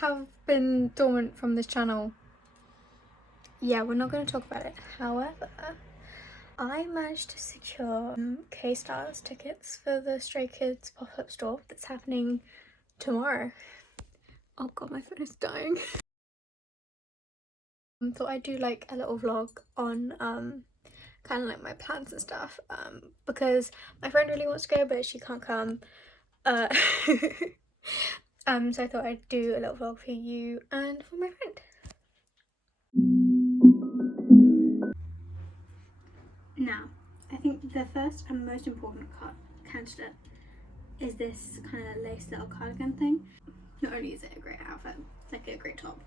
have been dormant from this channel. Yeah, we're not going to talk about it. However, I managed to secure K-Stars tickets for the Stray Kids pop-up store that's happening tomorrow. Oh god, my phone is dying. Thought I'd do like a little vlog on kind of like my plans and stuff, because my friend really wants to go but she can't come. So I thought I'd do a little vlog for you and for my friend. Now, I think the first and most important candidate is this kind of lace little cardigan thing. Not only is it a great outfit, it's like a great top,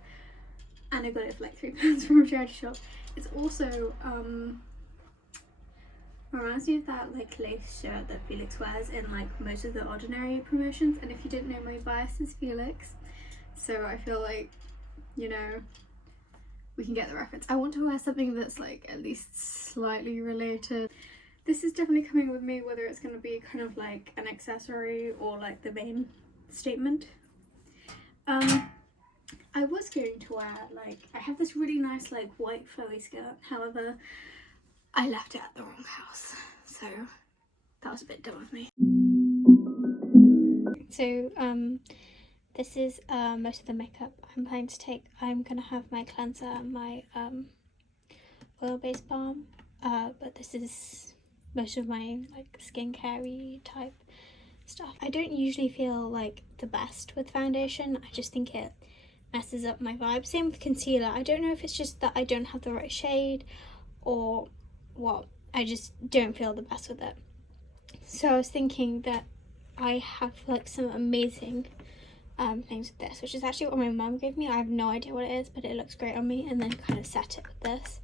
and I got it for like £3 from a charity shop. It's also reminds me of that like lace shirt that Felix wears in like most of the Ordinary promotions, and if you didn't know, my bias is Felix, so I feel like, you know, we can get the reference. I want to wear something that's like at least slightly related. This is definitely coming with me, whether it's going to be kind of like an accessory or like the main statement. I was going to wear like, I have this really nice like white flowy skirt, however I left it at the wrong house, so that was a bit dumb of me. So this is most of the makeup I'm planning to take. I'm gonna have my cleanser and my oil-based balm, but this is most of my like skincare-y type stuff. I don't usually feel like the best with foundation. I just think it messes up my vibe. Same with concealer. I don't know if it's just that I don't have the right shade or what. I just don't feel the best with it. So I was thinking that I have like some amazing things with this, which is actually what my mum gave me. I have no idea what it is, but it looks great on me, and then kind of set it with this.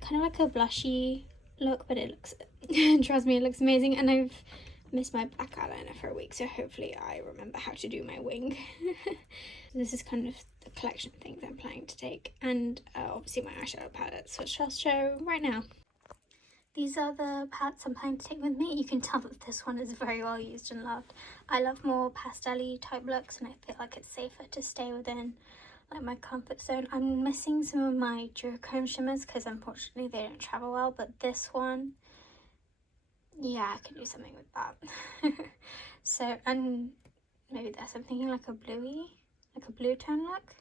Kind of like a blushy look, but it looks, trust me, it looks amazing. And I've missed my black eyeliner for a week, so hopefully I remember how to do my wing. This is kind of the collection of things I'm planning to take, and obviously my eyeshadow palettes, which I'll show right now. These are the palettes I'm planning to take with me. You can tell that this one is very well used and loved. I love more pastel-y type looks, and I feel like it's safer to stay within like my comfort zone. I'm missing some of my duochrome shimmers because unfortunately they don't travel well, but this one, yeah, I can do something with that. So, and maybe this, I'm thinking like a bluey, like a blue tone look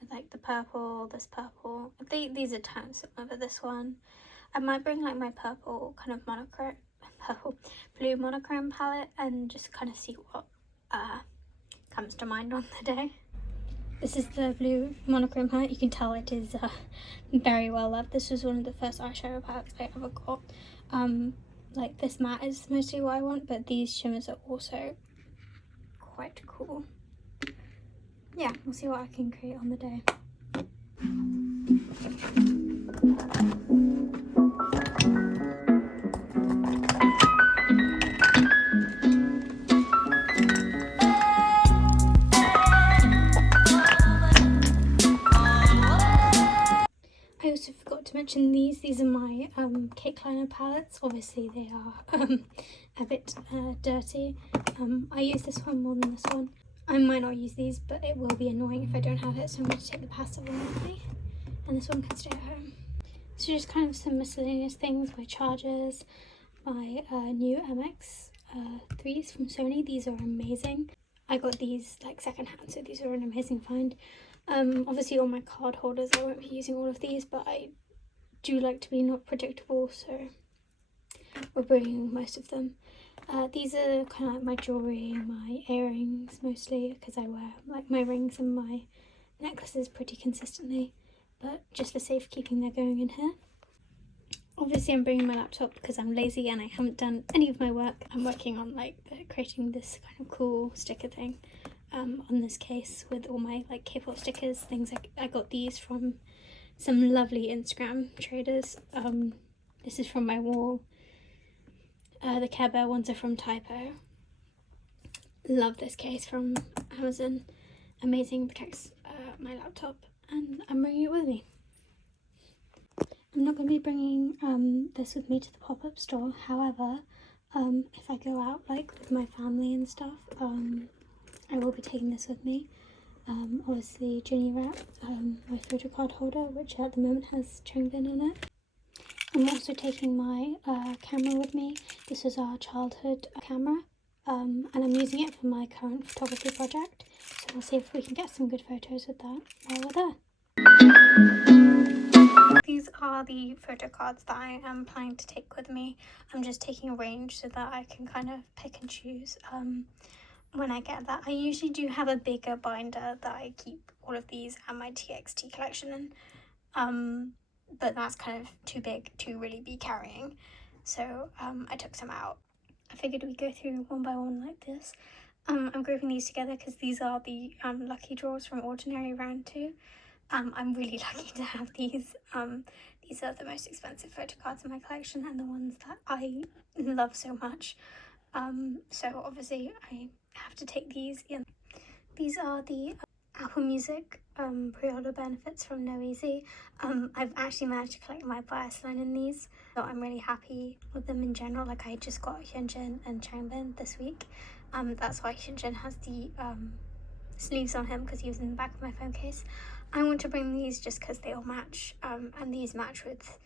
with like the purple, this purple. These are tones similar, but this one, I might bring like my purple kind of monochrome, blue monochrome palette, and just kind of see what comes to mind on the day. This is the blue monochrome palette. You can tell it is very well loved. This was one of the first eyeshadow palettes I ever got. Like this matte is mostly what I want, but these shimmers are also quite cool. Yeah, we'll see what I can create on the day. I also forgot to mention these are my cake liner palettes. Obviously they are a bit dirty. I use this one more than this one. I might not use these, but it will be annoying if I don't have it, so I'm going to take the pastel one with me, and this one can stay at home. So just kind of some miscellaneous things, my chargers, my new MX3s from Sony. These are amazing. I got these like second hand, so these are an amazing find. Obviously all my card holders, I won't be using all of these, but I do like to be not predictable, so we're bringing most of them. These are kind of like my jewellery, my earrings mostly, because I wear like my rings and my necklaces pretty consistently, but just for safekeeping they're going in here. Obviously I'm bringing my laptop because I'm lazy and I haven't done any of my work. I'm working on like creating this kind of cool sticker thing on this case with all my like K-pop stickers, things. I got these from some lovely Instagram traders. This is from my wall. The Care Bear ones are from Typo. Love this case from Amazon. Amazing, protects my laptop, and I'm bringing it with me. I'm not going to be bringing this with me to the pop-up store. However, if I go out like with my family and stuff, I will be taking this with me. obviously Ginny wrap, my photo card holder, which at the moment has Changbin on it. I'm also taking my camera with me. This is our childhood camera, and I'm using it for my current photography project. So we'll see if we can get some good photos with that while we're there. These are the photo cards that I am planning to take with me. I'm just taking a range so that I can kind of pick and choose when I get that. I usually do have a bigger binder that I keep all of these and my TXT collection in, but that's kind of too big to really be carrying, so I took some out. I figured we'd go through one by one like this. I'm grouping these together because these are the lucky draws from Ordinary Round 2. I'm really lucky to have these. These are the most expensive photo cards in my collection and the ones that I love so much. So obviously I have to take these in. These are the Apple Music pre-order benefits from Noeasy. I've actually managed to collect my bias line in these, so I'm really happy with them in general. Like, I just got Hyunjin and Changbin this week. That's why Hyunjin has the sleeves on him, because he was in the back of my phone case. I want to bring these just because they all match, and these match with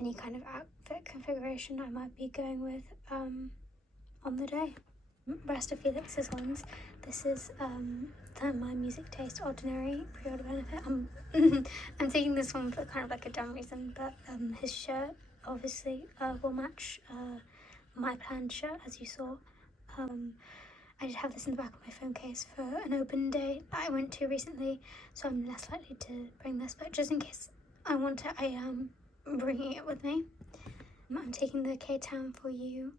any kind of outfit configuration I might be going with on the day. Rest of Felix's ones. This is the My Music Taste Ordinary pre-order benefit. I'm taking this one for kind of like a dumb reason, but his shirt obviously will match my planned shirt, as you saw. I did have this in the back of my phone case for an open day that I went to recently, so I'm less likely to bring this, but just in case I want it, I am bringing it with me. I'm taking the K-Town For You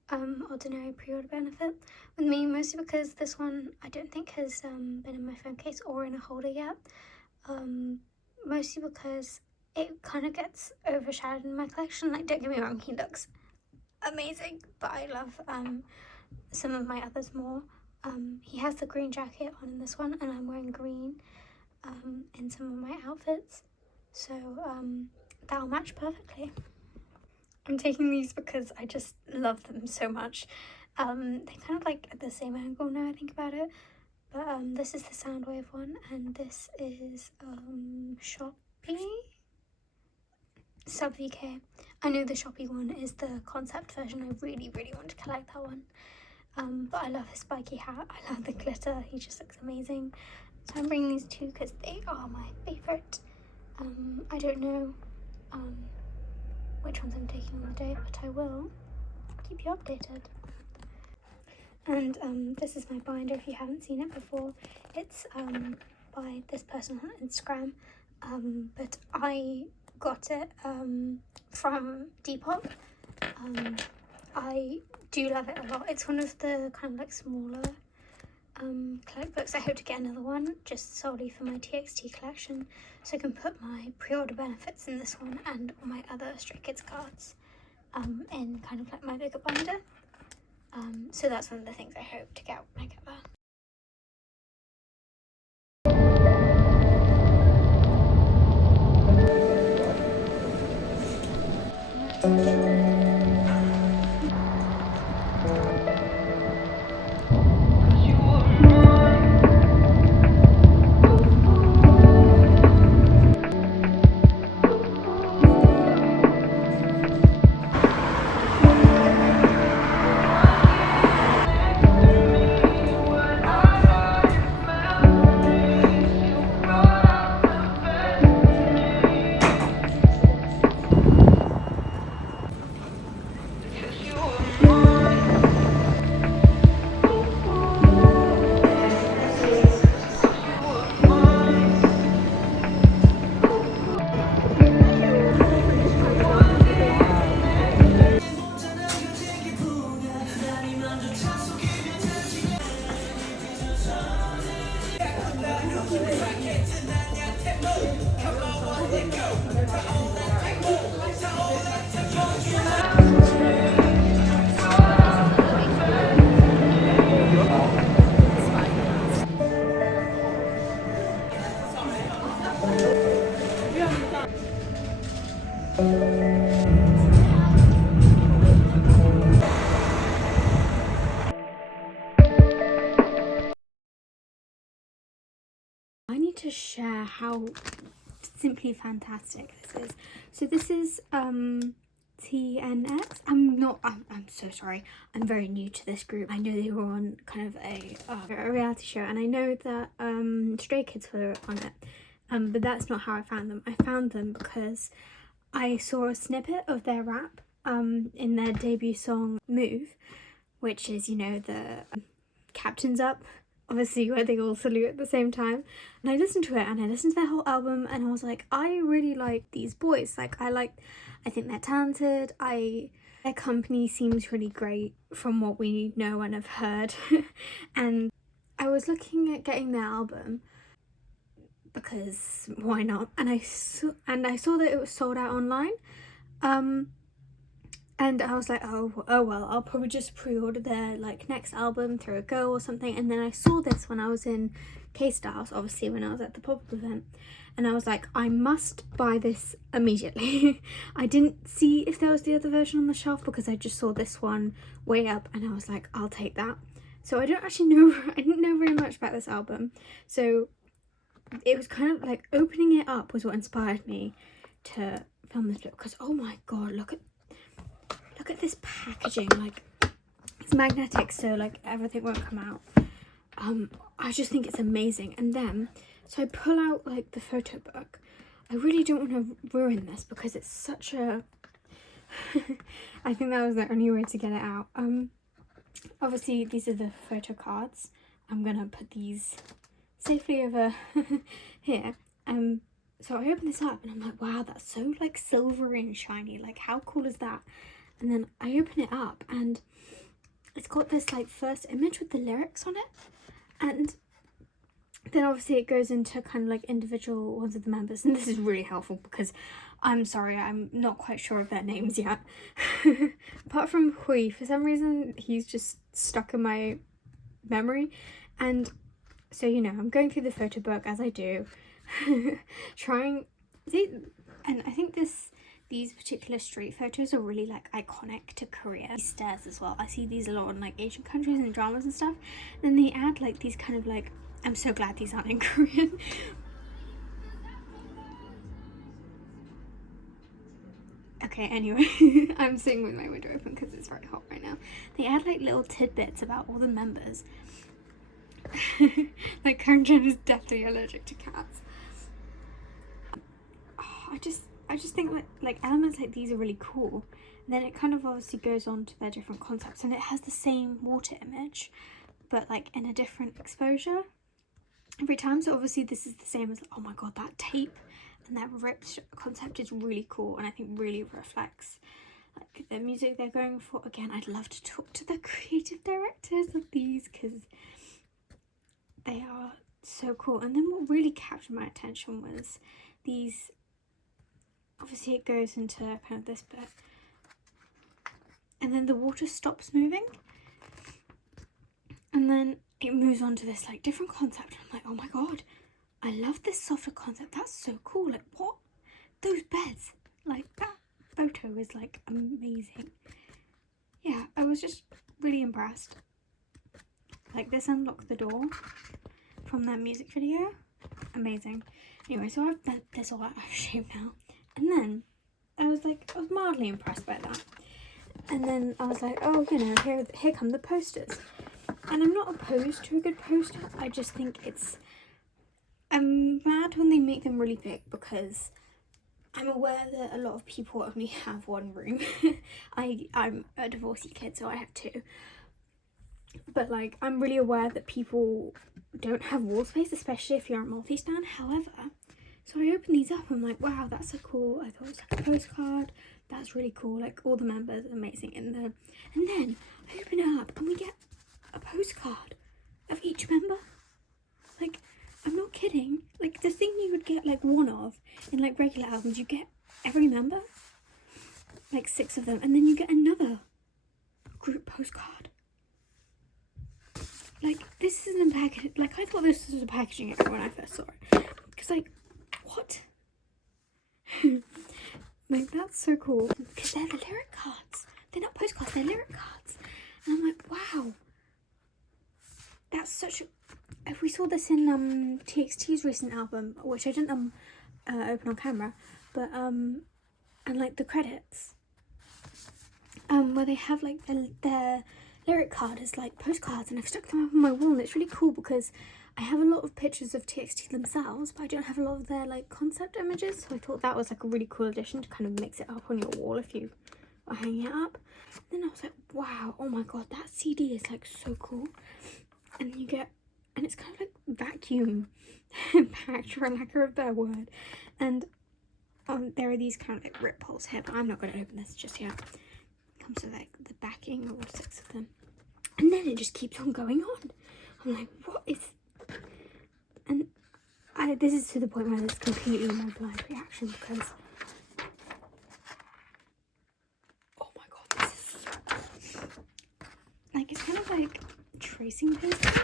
Ordinary pre-order benefit with me, mostly because this one I don't think has been in my phone case or in a holder yet. Mostly because it kind of gets overshadowed in my collection. Like, don't get me wrong, he looks amazing, but I love some of my others more. He has the green jacket on in this one, and I'm wearing green in some of my outfits, so that'll match perfectly. I'm taking these because I just love them so much. They're kind of like at the same angle now I think about it, but this is the Soundwave one, and this is Shopee? Sub VK. I know the Shopee one is the concept version. I really want to collect that one. But I love his spiky hat. I love the glitter. He just looks amazing. So I'm bringing these two because they are my favourite. I don't know which ones I'm taking on the day, but I will keep you updated. And this is my binder if you haven't seen it before. It's by this person on Instagram, but I got it from Depop. I do love it a lot. It's one of the kind of like smaller collect books. I hope to get another one just solely for my TXT collection, so I can put my pre-order benefits in this one and all my other Stray Kids cards in kind of like my bigger binder. So that's one of the things I hope to get when I get there. to share how simply fantastic this is. So this is TNX. I'm so sorry, I'm very new to this group. I know they were on kind of a reality show, and I know that Stray Kids were on it, but that's not how I found them. I found them because I saw a snippet of their rap in their debut song Move, which is, you know, the Captain's Up, obviously, where they all salute at the same time. And I listened to it, and I listened to their whole album, and I was like, I really like these boys. Like, I think they're talented. Their company seems really great from what we know and have heard. And I was looking at getting their album because why not? And I saw that it was sold out online. And I was like, oh well, I'll probably just pre-order their like next album through a Go or something. And then I saw this when I was in K-Styles, obviously when I was at the pop-up event, and I was like, I must buy this immediately. I didn't see if there was the other version on the shelf because I just saw this one way up, and I was like, I'll take that. So I didn't know very much about this album. So it was kind of like opening it up was what inspired me to film this bit, because oh my god, look at this packaging. Like, it's magnetic, so like everything won't come out. I just think it's amazing. And then so I pull out like the photo book. I really don't want to ruin this because it's such a I think that was the only way to get it out. Obviously these are the photo cards. I'm gonna put these safely over here. So I open this up and I'm like, wow, that's so like silvery and shiny. Like, how cool is that? And then I open it up and it's got this like first image with the lyrics on it, and then obviously it goes into kind of like individual ones of the members, and this is really helpful because I'm sorry, I'm not quite sure of their names yet. Apart from Hui, for some reason he's just stuck in my memory. And so, you know, I'm going through the photo book as I do, and I think these particular street photos are really like iconic to Korea. These stairs as well, I see these a lot in like Asian countries and dramas and stuff, and they add like these kind of like, I'm so glad these aren't in Korean. Okay, anyway, I'm sitting with my window open because it's very hot right now. They add like little tidbits about all the members. Like, Karen Jen is definitely allergic to cats. Oh, I just think like elements like these are really cool. And then it kind of obviously goes on to their different concepts, and it has the same water image, but like in a different exposure every time. So obviously this is the same as, oh my god, that tape and that ripped concept is really cool, and I think really reflects like the music they're going for. Again, I'd love to talk to the creative directors of these because they are so cool. And then what really captured my attention was these, obviously it goes into kind of this bit, and then the water stops moving, and then it moves on to this like different concept. I'm like, oh my god, I love this softer concept. That's so cool. Like, what? Those beds, like that photo is like amazing. Yeah, I was just really impressed. Like, this unlocked the door from that music video. Amazing. Anyway, so I've bent this all out of shape now. And then I was mildly impressed by that. And then I was like, oh, you know, here come the posters. And I'm not opposed to a good poster. I just think I'm mad when they make them really big, because I'm aware that a lot of people only have one room. I'm a divorcee kid, so I have two. But like, I'm really aware that people don't have wall space, especially if you're a multi-stand. However, so I opened these up, I'm like, wow, that's so cool. I thought it was like a postcard. That's really cool. Like, all the members are amazing in there. And then I open it up and we get a postcard of each member. Like, I'm not kidding. Like, the thing you would get like one of in like regular albums, you get every member, like 6 of them, and then you get another group postcard. Like, this isn't a package. Like, I thought this was a packaging error when I first saw it, because like, what? Like, that's so cool, because they're the lyric cards. They're not postcards, they're lyric cards. And I'm like, wow, that's such a we saw this in TXT's recent album, which I didn't open on camera, but and like the credits, where they have like their lyric card as like postcards, and I've stuck them up on my wall, and it's really cool because I have a lot of pictures of TXT themselves, but I don't have a lot of their like concept images, so I thought that was like a really cool addition to kind of mix it up on your wall if you are hanging it up. And then I was like, wow, oh my god, that CD is like so cool. And you get, and it's kind of like vacuum packed, for lack of a better word. And there are these kind of like rip holes here, but I'm not going to open this just yet. It comes with like the backing, all 6 of them. And then it just keeps on going on. I'm like, what is... And this is to the point where it's completely my blind reaction, because... Oh my god, this is so... Like, it's kind of like tracing paper.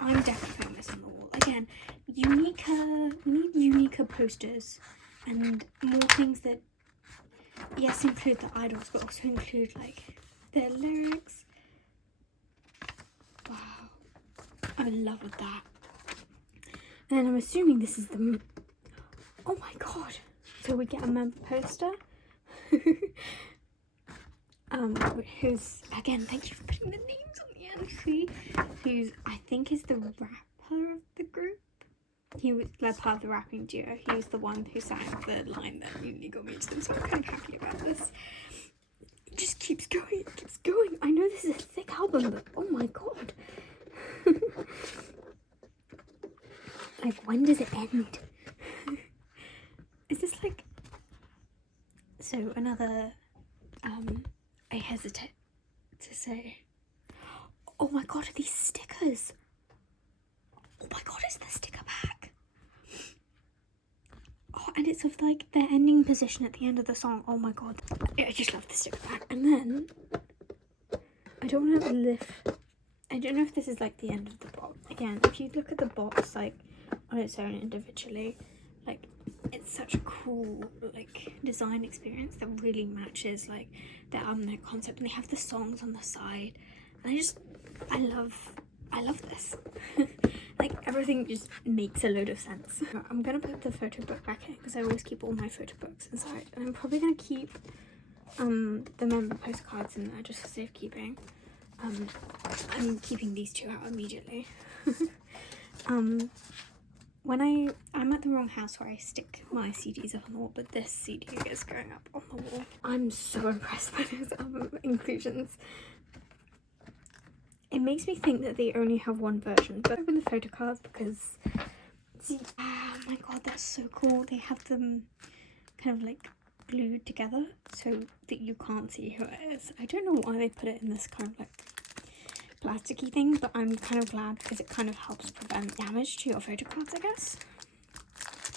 I'm definitely putting this on the wall. Again, we need unique posters and more things that, yes, include the idols, but also include like their lyrics. Wow, I'm in love with that. And then I'm assuming this is the, oh my god, so we get a member poster. Who's, again, thank you for putting the names on the end, who's, I think, is the rapper of the group. He was like part of the rapping duo. He was the one who sang the line that really got me into them, so I'm kind of happy about this. It just keeps going, it keeps going. I know this is a thick album, but oh my god. Like, when does it end? Is this like... So, another, I hesitate to say... Oh my god, are these stickers? Oh my god, it's the sticker pack. Oh, and it's of like their ending position at the end of the song. Oh my god, I just love the sticker pack. And then, I don't want to lift... I don't know if this is like the end of the box. Again, if you look at the box like on its own individually, like it's such a cool like design experience that really matches like the album, their concept, and they have the songs on the side. And I love this. Like everything just makes a load of sense. I'm gonna put the photo book back in because I always keep all my photo books inside, and I'm probably gonna keep the member postcards in there just for safekeeping. I'm keeping these 2 out immediately. When I'm at the wrong house where I stick my CDs up on the wall, but this CD is going up on the wall. I'm so impressed by those album inclusions. It makes me think that they only have one version, but open the photo cards because, see, oh my god, that's so cool. They have them kind of like glued together so that you can't see who it is. I don't know why they put it in this kind of like plasticky thing, but I'm kind of glad because it kind of helps prevent damage to your photo cards, I guess.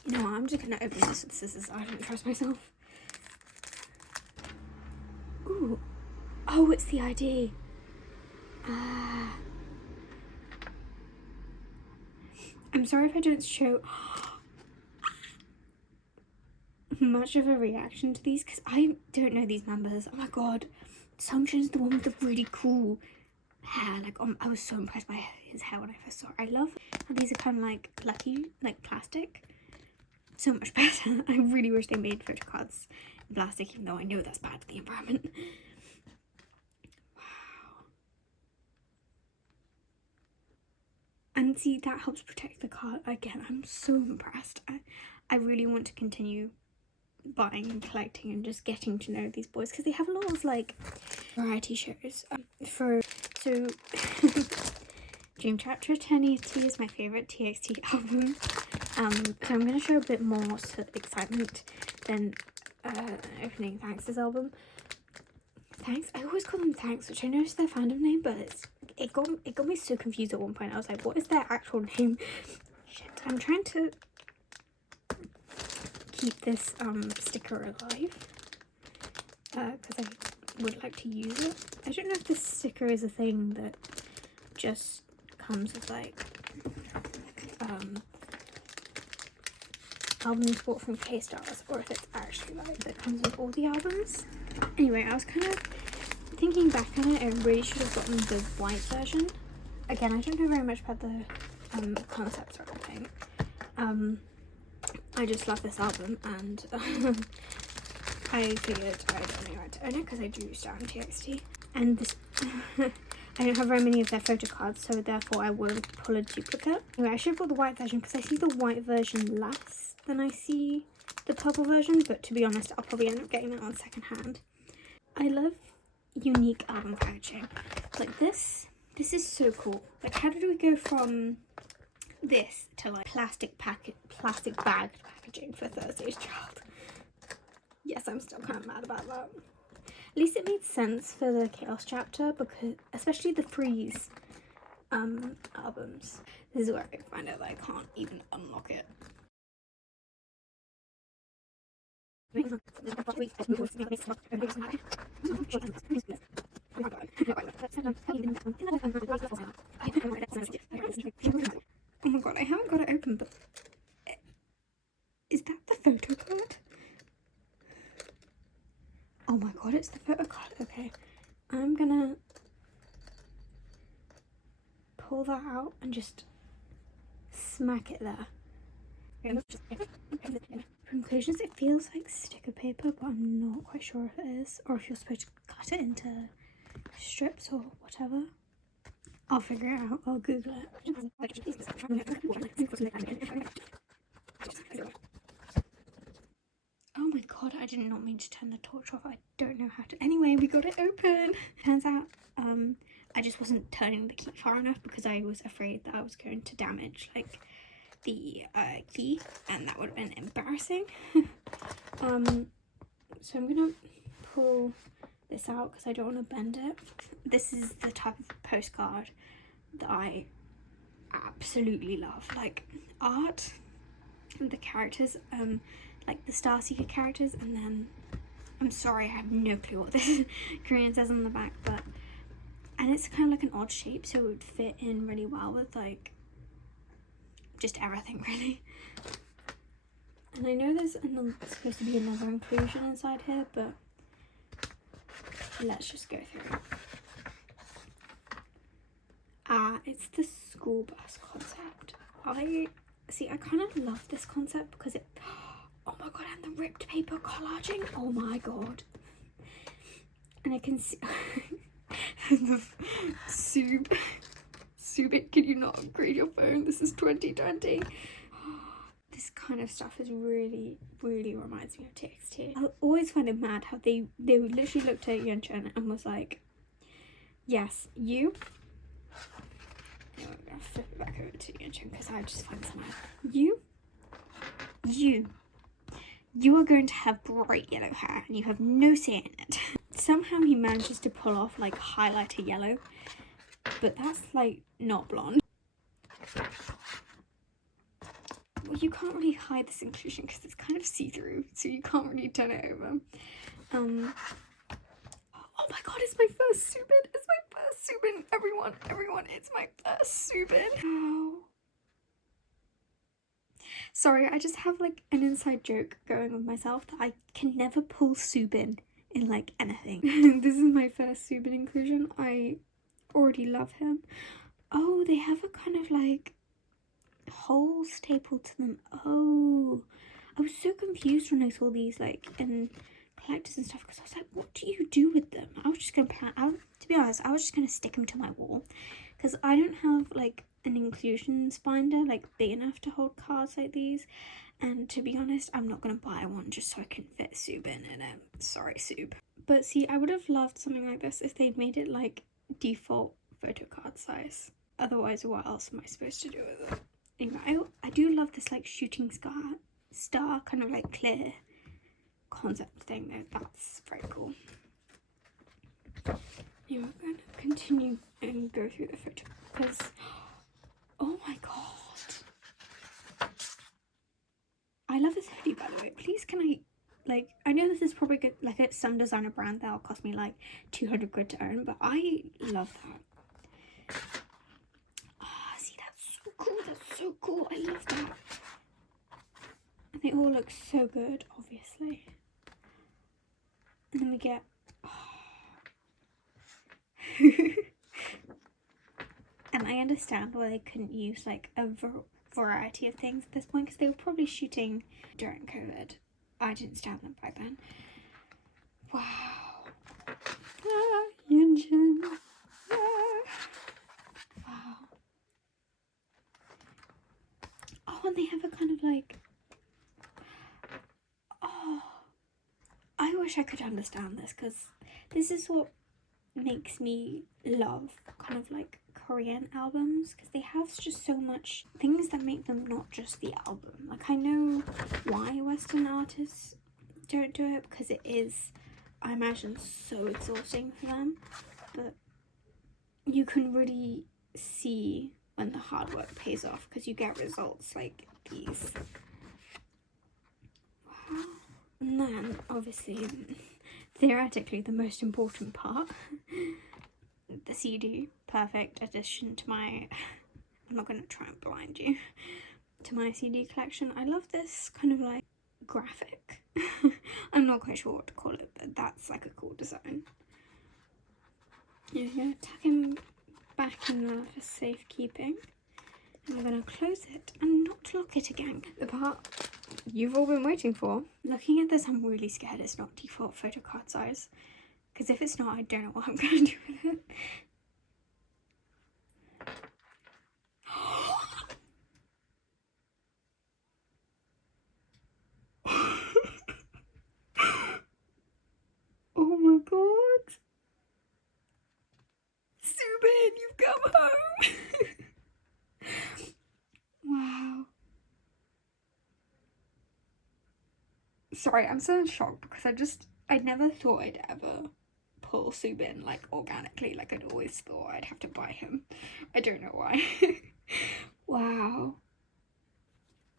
You know what, I'm just gonna open this with scissors. I don't trust myself. Ooh, oh, it's the ID. I'm sorry if I don't show much of a reaction to these because I don't know these members. Oh my god, Sungjoon's the one with the really cool hair. Like, I was so impressed by his hair when I first saw it. I love how these are kind of like lucky, like plastic. So much better. I really wish they made photo cards in plastic, even though I know that's bad for the environment. Wow. And see, that helps protect the card. Again, I'm so impressed. I really want to continue buying and collecting and just getting to know these boys because they have a lot of like variety shows. So Dream Chapter Eternity is my favourite TXT album. So I'm going to show a bit more excitement than opening Thanks' album. Thanks, I always call them Thanks, which I know is their fandom name, but it got me so confused at one point. I was like, what is their actual name? Shit, I'm trying to keep this sticker alive because I would like to use it. I don't know if this sticker is a thing that just comes with like albums bought from K-Stars, or if it's actually like that comes with all the albums. Anyway, I was kind of thinking back on it, I really should have gotten the white version again, I don't know very much about the concepts or anything. I just love this album, and I figured I'd only had to own it because I do start on TXT. And this, I don't have very many of their photo cards, so therefore I will pull a duplicate. Anyway, I should have bought the white version because I see the white version less than I see the purple version, but to be honest, I'll probably end up getting that on second hand. I love unique album packaging. Like this is so cool. Like, how did we go from this to like plastic bagged packaging for Thursday's Child? Yes, I'm still kind of mad about that. At least it made sense for the Chaos chapter, because especially the Freeze albums. This is where I find out that I can't even unlock it. Oh my god, I haven't got it open, but is that the photo card? Oh my god, it's the photo card. Okay, I'm gonna pull that out and just smack it there. For inclusions, it feels like sticker paper, but I'm not quite sure if it is, or if you're supposed to cut it into strips or whatever. I'll figure it out. I'll Google it. Oh my god, I did not mean to turn the torch off. I don't know how to. Anyway, we got it open. Turns out, I just wasn't turning the key far enough because I was afraid that I was going to damage like the key, and that would have been embarrassing. So I'm gonna pull this out because I don't want to bend it. This is the type of postcard that I absolutely love. Like art and the characters, like the Starseeker characters, and then I'm sorry, I have no clue what this Korean says on the back, but and it's kind of like an odd shape, so it would fit in really well with like just everything really. And I know there's supposed to be another inclusion inside here, but let's just go through. It's the school bus concept. I kind of love this concept because it, oh my god, and the ripped paper collaging, oh my god. And I can see the Subit, can you not upgrade your phone? This is 2020. This kind of stuff is really reminds me of TXT. I always find it mad how they literally looked at Yeoncheon and was like, yes, you. Anyway, I'm gonna flip it back over to Yeoncheon because I just find this mad. You are going to have bright yellow hair and you have no say in it. Somehow he manages to pull off like highlighter yellow, but that's like not blonde. Well, you can't really hide this inclusion because it's kind of see-through, so you can't really turn it over. Oh my god, it's my first Subin! It's my first Subin! Everyone, it's my first Subin! Oh. Sorry, I just have like an inside joke going with myself that I can never pull Subin in like anything. This is my first Subin inclusion. I already love him. Oh, they have a kind of like hole stapled to them. Oh, I was so confused when I saw these like in collectors and stuff because I was like, what do you do with them? I was just gonna to be honest, I was just gonna stick them to my wall because I don't have like an inclusions binder like big enough to hold cards like these, and to be honest, I'm not gonna buy one just so I can fit Subin in it. Sorry, Sub. But see, I would have loved something like this if they'd made it like default photo card size. Otherwise, what else am I supposed to do with it? Anyway, I do love this like shooting star kind of like clear concept thing though. That's very cool. Anyway, I'm going to continue and go through the photo because, oh my god, I love this hoodie, by the way. Please can I, like, I know this is probably good, like it's some designer brand that'll cost me like 200 quid to own, but I love that. See, that's so cool. That's so cool. I love that. And they all look so good, obviously. And then we get and I understand why they couldn't use like a variety of things at this point, because they were probably shooting during COVID. I didn't stand them back then. Wow. Ah, Yunjin. Ah. Wow. Oh, and they have a kind of like, oh, I wish I could understand this, because this is what makes me love kind of like Korean albums, because they have just so much things that make them not just the album. Like, I know why Western artists don't do it, because it is, I imagine, so exhausting for them, but you can really see when the hard work pays off, because you get results like these. Wow. And then obviously, theoretically the most important part, the CD. Perfect addition to my, I'm not going to try and blind you, to my CD collection. I love this kind of like graphic. I'm not quite sure what to call it, but that's like a cool design. Yeah, I'm going to tuck him back in there for safekeeping. And we're going to close it and not lock it again. The part you've all been waiting for. Looking at this, I'm really scared it's not default photo card size. Because if it's not, I don't know what I'm going to do with it. Oh my god. Subin, you've come home. Wow. Sorry, I'm so in shock because I never thought I'd ever pull Subin like organically. Like, I'd always thought I'd have to buy him. I don't know why. Wow.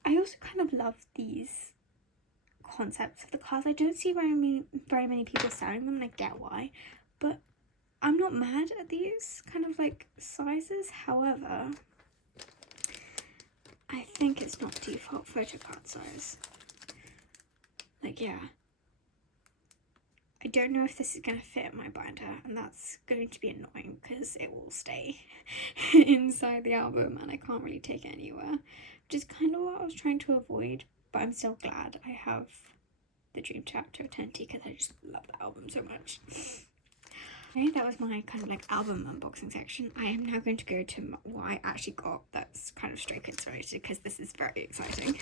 I also kind of love these concepts of the cars. I don't see very many people selling them, and I get why, but I'm not mad at these kind of like sizes. However, I think it's not default photo card size. Like, yeah, I don't know if this is going to fit my binder, and that's going to be annoying because it will stay inside the album and I can't really take it anywhere, which is kind of what I was trying to avoid. But I'm still glad I have the Dream Chapter Eternity because I just love the album so much. Okay, that was my kind of like album unboxing section. I am now going to go to what I actually got that's kind of Stray Kids related, because this is very exciting.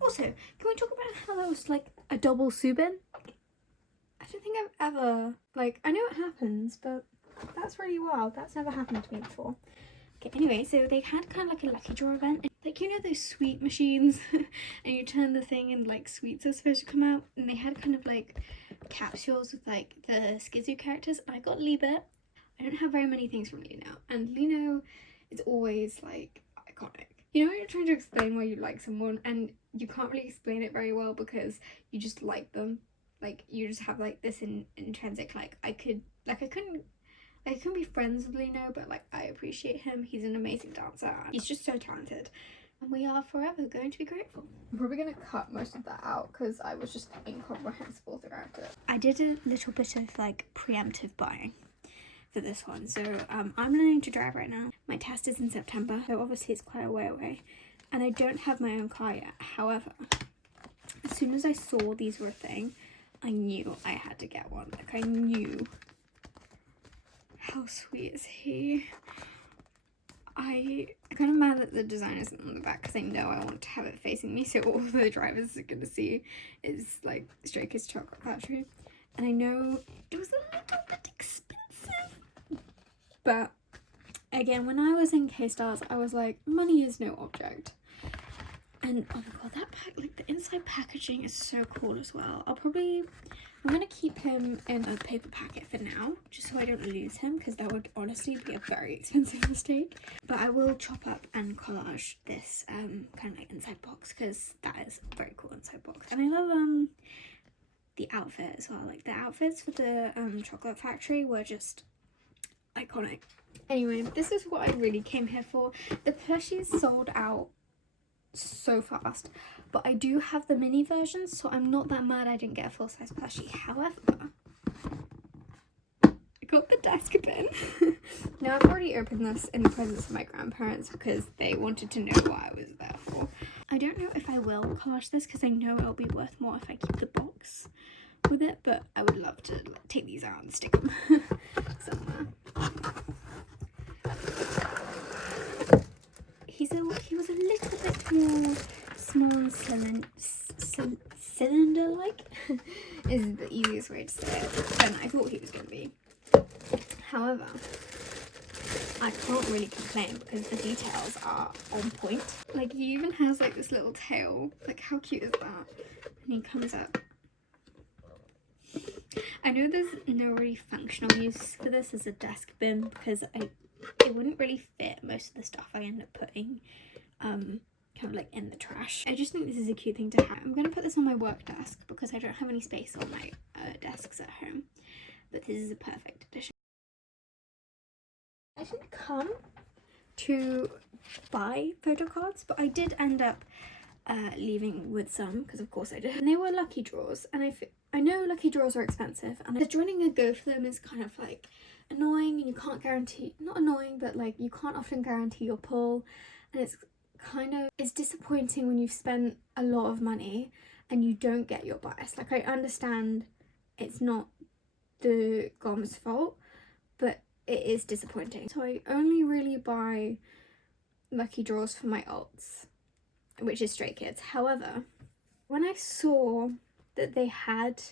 Also, can we talk about how that was like a double Subin? I don't think I've ever, like, I know it happens, but that's really wild. That's never happened to me before. Okay, anyway, so they had kind of like a lucky draw event. Like, you know those sweet machines and you turn the thing and like sweets are supposed to come out, and they had kind of like capsules with like the skzoo characters. I got Liebe. I don't have very many things from Lino, and Lino is always like iconic. You know when you're trying to explain why you like someone and you can't really explain it very well because you just like them. Like, you just have like this intrinsic, like, I couldn't be friends with Lino, but like, I appreciate him. He's an amazing dancer. He's just so talented, and we are forever going to be grateful. I'm probably going to cut most of that out because I was just incomprehensible throughout it. I did a little bit of like preemptive buying for this one. So I'm learning to drive right now. My test is in September, so obviously it's quite a way away, and I don't have my own car yet. However, as soon as I saw these were a thing, I knew I had to get one. Like, I knew. How sweet is he? I'm kind of mad that the design isn't on the back because I know I want to have it facing me, so all the drivers are going to see is like Stray Kids Chocolate Factory. And I know it was a little bit expensive, but again, when I was in K-Stars, I was like, money is no object. And oh my god, that pack, like the inside packaging is so cool as well. I'm gonna keep him in a paper packet for now, just so I don't lose him, because that would honestly be a very expensive mistake. But I will chop up and collage this kind of like inside box, because that is a very cool inside box. And I love the outfit as well. Like, the outfits for the Chocolate Factory were just iconic. Anyway, this is what I really came here for. The plushies sold out so fast, but I do have the mini versions, so I'm not that mad I didn't get a full-size plushie. However, I got the desk bin. Now I've already opened this in the presence of my grandparents because they wanted to know what I was there for. I don't know if I will collage this because I know it'll be worth more if I keep the box with it, but I would love to take these out and stick them somewhere. He was a little bit more small and cylinder-like is the easiest way to say it than I thought he was going to be. However, I can't really complain because the details are on point. Like, he even has like this little tail. Like, how cute is that? And he comes up. I know there's no really functional use for this as a desk bin because it wouldn't really fit most of the stuff I end up putting kind of like in the trash. I just think this is a cute thing to have. I'm going to put this on my work desk because I don't have any space on my desks at home, but this is a perfect addition. I didn't come to buy photo cards, but I did end up leaving with some because of course I did, and they were lucky draws, and I know lucky draws are expensive, and joining a go for them is kind of like annoying, and you can't guarantee, not annoying, but like you can't often guarantee your pull, and it's disappointing when you've spent a lot of money and you don't get your bias. Like, I understand it's not the GOM's fault, but it is disappointing. So I only really buy lucky draws for my alts, which is Stray Kids. However, when I saw that they had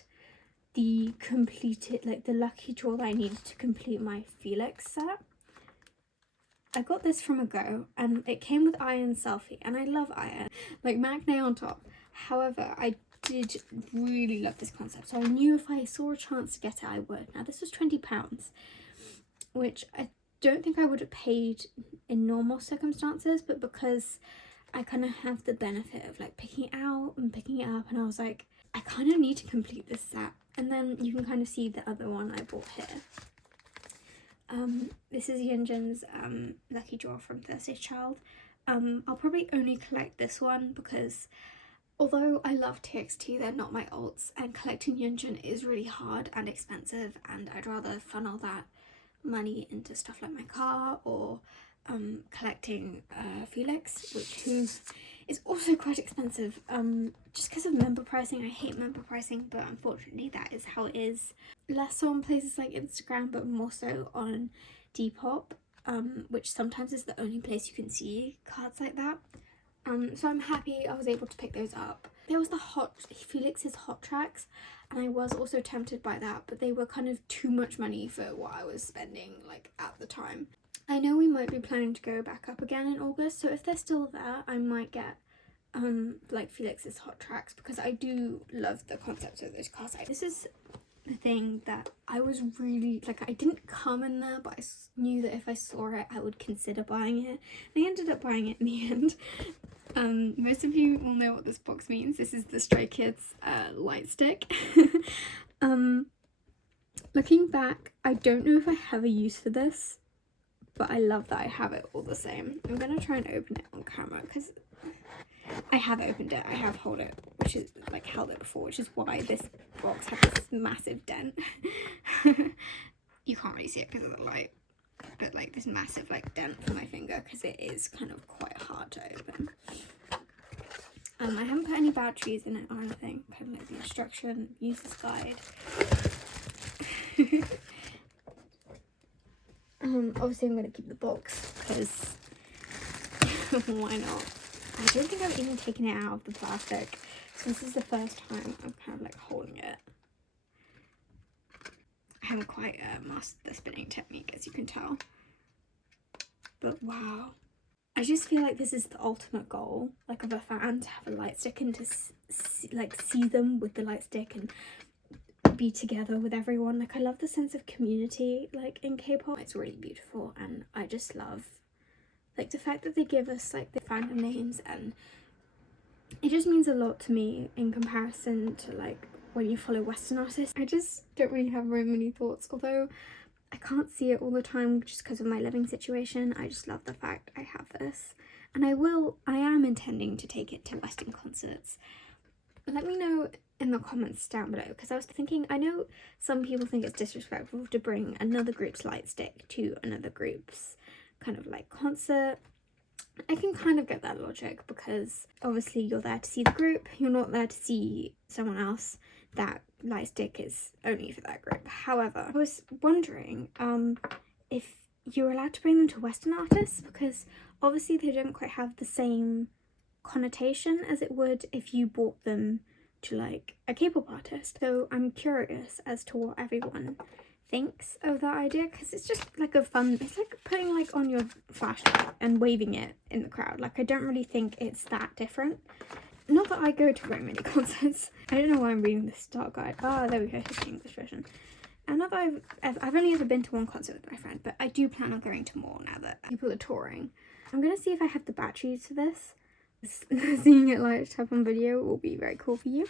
the completed, like the lucky draw that I needed to complete my Felix set, I got this from a go, and it came with Iron Selfie, and I love Iron, like Magne on top. However, I did really love this concept, so I knew if I saw a chance to get it, I would. Now this was £20, which I don't think I would have paid in normal circumstances, but because I kind of have the benefit of like picking it out and picking it up, and I was like, I kind of need to complete this set. And then you can kind of see the other one I bought here. This is Yunjin's lucky draw from Thursday's Child. I'll probably only collect this one because although I love TXT, they're not my alts, and collecting Yunjin is really hard and expensive, and I'd rather funnel that money into stuff like my car or collecting Felix, who is also quite expensive, just because of member pricing. I hate member pricing, but unfortunately that is how it is. Less so on places like Instagram, but more so on Depop, which sometimes is the only place you can see cards like that. So I'm happy I was able to pick those up. There was the Felix's Hot Tracks, and I was also tempted by that, but they were kind of too much money for what I was spending like at the time. I know we might be planning to go back up again in August, so if they're still there, I might get like Felix's Hot Tracks because I do love the concept of those cards. This is the thing that I was really like, I didn't come in there, but I knew that if I saw it I would consider buying it, and I ended up buying it in the end. Most of you will know what this box means. This is the Stray Kids light stick. Looking back, I don't know if I have a use for this, but I love that I have it all the same. I'm gonna try and open it on camera because I have opened it. I have held it before, which is why this box has this massive dent. You can't really see it because of the light, but like this massive like dent for my finger because it is kind of quite hard to open. I haven't put any batteries in it or anything. Kind of like the instruction, user's guide. Obviously I'm going to keep the box because why not? I don't think I've even taken it out of the plastic, so this is the first time I'm kind of like holding it. I haven't quite mastered the spinning technique, as you can tell, but wow, I just feel like this is the ultimate goal, like, of a fan, to have a light stick and to see them with the light stick and be together with everyone. Like, I love the sense of community like in K-pop. It's really beautiful, and I just love like the fact that they give us like the fandom names, and it just means a lot to me in comparison to like when you follow Western artists. I just don't really have very many thoughts, although I can't see it all the time just because of my living situation. I just love the fact I have this, and I am intending to take it to Western concerts. Let me know in the comments down below, because I was thinking, I know some people think it's disrespectful to bring another group's light stick to another group's kind of like concert. I can kind of get that logic, because obviously you're there to see the group, you're not there to see someone else. That light stick is only for that group. However, I was wondering if you're allowed to bring them to Western artists, because obviously they don't quite have the same connotation as it would if you bought them to like a K-pop artist. So I'm curious as to what everyone thinks of that idea, because it's just like a fun, it's like putting like on your flashlight and waving it in the crowd. Like, I don't really think it's that different. Not that I go to very many concerts. I don't know why I'm reading this start guide. Ah, there we go, here's the English version. And not that I've only ever been to one concert with my friend, but I do plan on going to more now that people are touring. I'm gonna see if I have the batteries for this. Seeing it light up on video will be very cool for you.